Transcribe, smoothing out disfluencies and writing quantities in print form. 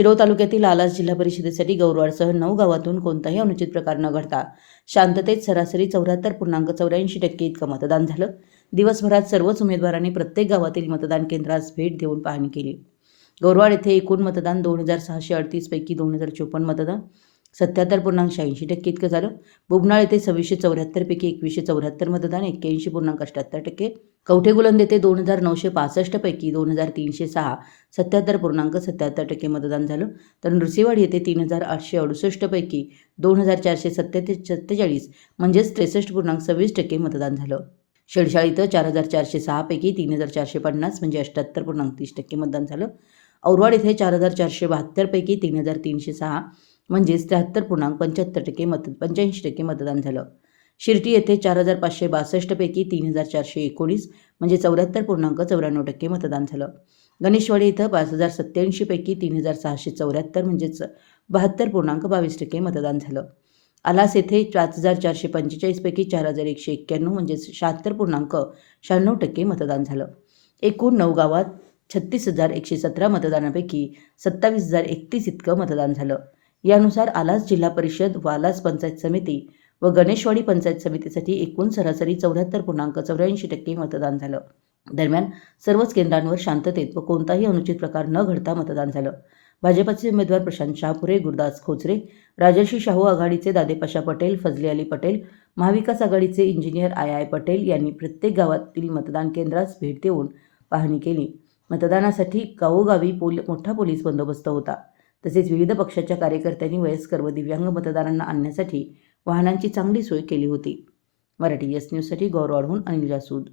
शिरोळ तालुक्यातील आलास जिल्हा परिषदेसाठी गौरवाडसह 9 गावातून कोणताही अनुचित प्रकार न घडता शांततेत सरासरी 74.84% इतकं मतदान झालं. दिवसभरात सर्वच उमेदवारांनी प्रत्येक गावातील मतदान केंद्रास भेट देऊन पाहणी केली. गौरवाड येथे एकूण मतदान 2638 पैकी 2054 मतदान 77.86% इतकं झालं. बुबनाळ येथे 2674 पैकी 2174 मतदान 81.78%. कवठेगुलंद येथे 2965 पैकी 2306 77.77% मतदान झालं. तर नृसिंहवाडी येथे 3868 पैकी 2447 म्हणजेच 63.26% मतदान झालं. शेळशाळ इथं 4406 पैकी 3450 म्हणजे 78.30% मतदान झालं. औरवाड येथे 4472 पैकी 3306 म्हणजेच 83.85% मतदान झालं. शिर्टी येथे 4562 पैकी 3419 म्हणजे 74.94% मतदान झालं. गणेशवाडी इथं 5087 पैकी 3674 म्हणजेच 72.22% मतदान झालं. आलास येथे 5445 पैकी 4191 म्हणजेच 76.96% मतदान झालं. एकूण 9 गावात 36,117 मतदानापैकी 27,031 इतकं मतदान झालं. यानुसार आलास जिल्हा परिषद व आलास पंचायत समिती व गणेशवाडी पंचायत समितीसाठी एकूण सरासरी 74.84% मतदान झालं. दरम्यान सर्वच केंद्रांवर शांततेत व कोणताही अनुचित प्रकार न घडता मतदान झालं. भाजपचे उमेदवार प्रशांत शहापुरे, गुरुदास खोचरे, राजर्षी शाहू आघाडीचे दादेपाशा पटेल, फजले अली पटेल, महाविकास आघाडीचे इंजिनियर आय पटेल यांनी प्रत्येक गावातील मतदान केंद्रास भेट देऊन पाहणी केली. मतदानासाठी गावोगावी मोठा पोलीस बंदोबस्त होता. तसेच विविध पक्षाच्या कार्यकर्त्यांनी वयस्कर व दिव्यांग मतदारांना आणण्यासाठी वाहनांची चांगली सोय केली होती. मराठी एस न्यूजसाठी गौरवाडहून अनिल जासूद.